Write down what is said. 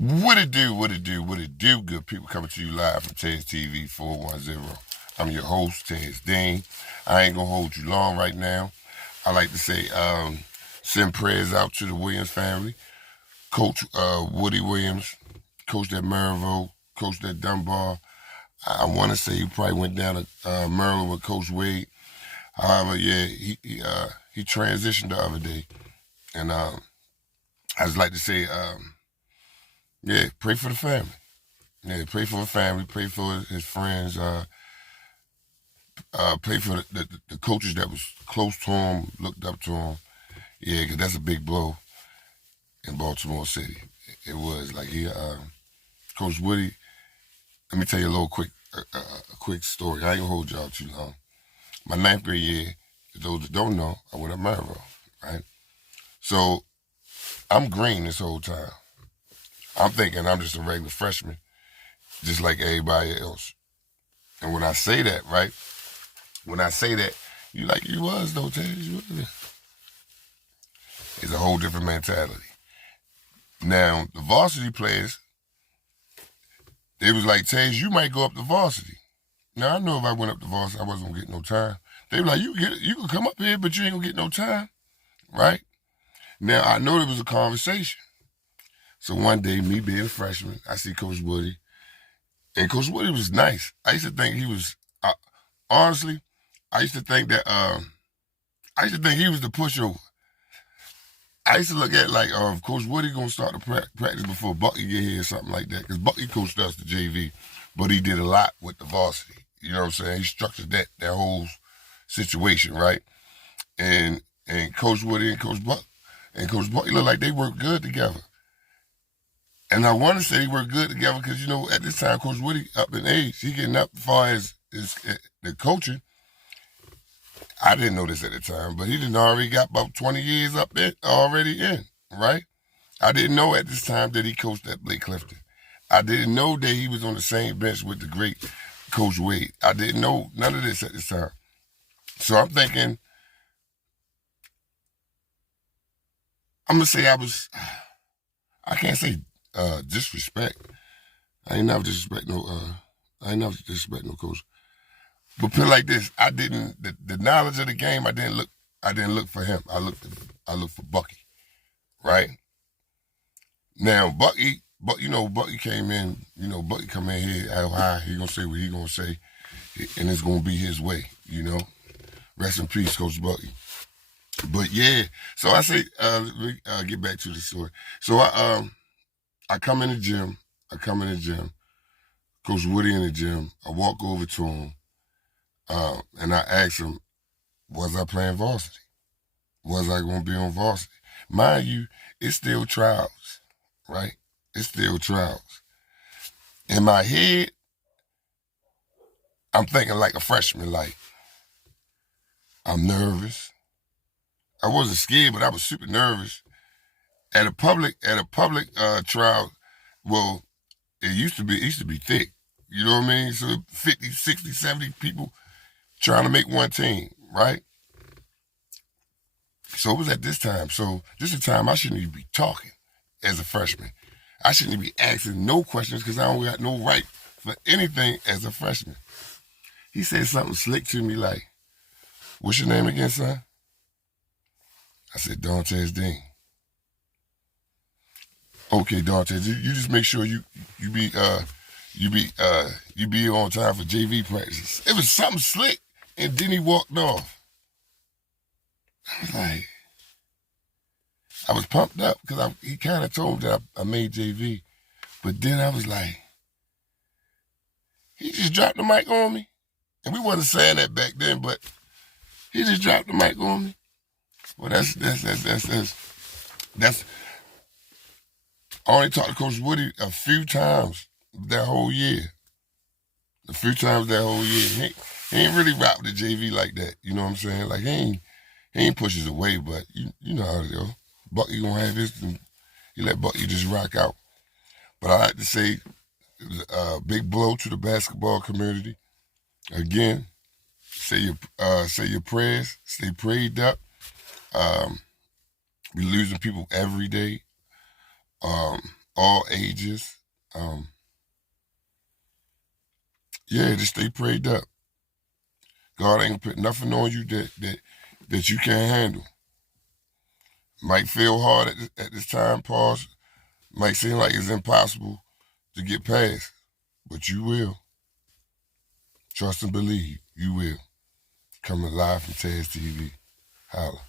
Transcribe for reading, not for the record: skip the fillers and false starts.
What it do, what it do, what it do, good people, coming to you live from Tez TV 410. I'm your host, Tez Dean. I ain't gonna hold you long right now. I like to say, send prayers out to the Williams family. Coach Woody Williams, coach at Maryville, coach at Dunbar. I want to say he probably went down to Maryland with Coach Wade. However, yeah, he transitioned the other day. And I just like to say, yeah, pray for the family. Yeah, pray for the family, pray for his friends, pray for the coaches that was close to him, looked up to him. Yeah, because that's a big blow in Baltimore City. It was like Coach Woody. Let me tell you a little quick story. I ain't gonna hold y'all too long. My ninth grade year, for those that don't know, I went up Maryville, right? So I'm green this whole time. I'm thinking I'm just a regular freshman, just like everybody else. And when I say that, right? When I say that, you like you was though, Ted. You was. It's a whole different mentality. Now, the varsity players, they was like, Taze, you might go up to varsity. Now, I know if I went up to varsity, I wasn't going to get no time. They were like, you can come up here, but you ain't going to get no time, right? Now, I know there was a conversation. So one day, me being a freshman, I see Coach Woody. And Coach Woody was nice. I used to think he was, honestly, I used to think he was the pushover. I used to look at like, Coach Woody gonna start the practice before Bucky get here or something like that. Because Bucky coached us the JV, but he did a lot with the varsity. You know what I'm saying? He structured that whole situation, right? And Coach Woody and Coach Bucky look like they worked good together. And I want to say they worked good together because, you know, at this time, Coach Woody up in age, he getting up as far as the coaching. I didn't know this at the time, but he didn't already got about 20 years up there already in, right? I didn't know at this time that he coached at Blake Clifton. I didn't know that he was on the same bench with the great Coach Wade. I didn't know none of this at this time. So I'm thinking, I'm going to say I can't say disrespect. I ain't never disrespect no coach. But put it like this, I didn't, the knowledge of the game, I didn't look for him. I looked for Bucky, right? Now, Bucky came in, Bucky come in here, how high, he gonna say what he gonna say, and it's gonna be his way, Rest in peace, Coach Bucky. But yeah, so I say, let me get back to the story. So I come in the gym, Coach Woody in the gym, I walk over to him, and I ask him, was I playing varsity? Was I gonna be on varsity? Mind you, it's still trials, right? It's still trials. In my head, I'm thinking like a freshman, like, I'm nervous. I wasn't scared, but I was super nervous. At a public trial, well, it used to be thick. You know what I mean? So 50, 60, 70 people trying to make one team, right? So it was at this time. So this is the time I shouldn't even be talking as a freshman. I shouldn't even be asking no questions because I don't got no right for anything as a freshman. He said something slick to me like, what's your name again, son? I said, Dantes Dean. Okay, Dantes, you just make sure you be on time for JV practices. It was something slick, and then he walked off. I was like, I was pumped up because he kind of told me that I made JV, but then I was like, he just dropped the mic on me, and we wasn't saying that back then, but he just dropped the mic on me. Well, that's. I only talked to Coach Woody a few times that whole year. He ain't really rock with the JV like that. You know what I'm saying? Like he ain't pushes away, but you know how it go. Bucky gonna have his, and he let Bucky just rock out. But I like to say it was a big blow to the basketball community. Again, say your prayers, stay prayed up. We losing people every day. all ages. Yeah, just stay prayed up. God ain't put nothing on you that you can't handle. Might feel hard at this time, pause. Might seem like it's impossible to get past, but you will. Trust and believe, you will. Coming live from Taz TV. Holla.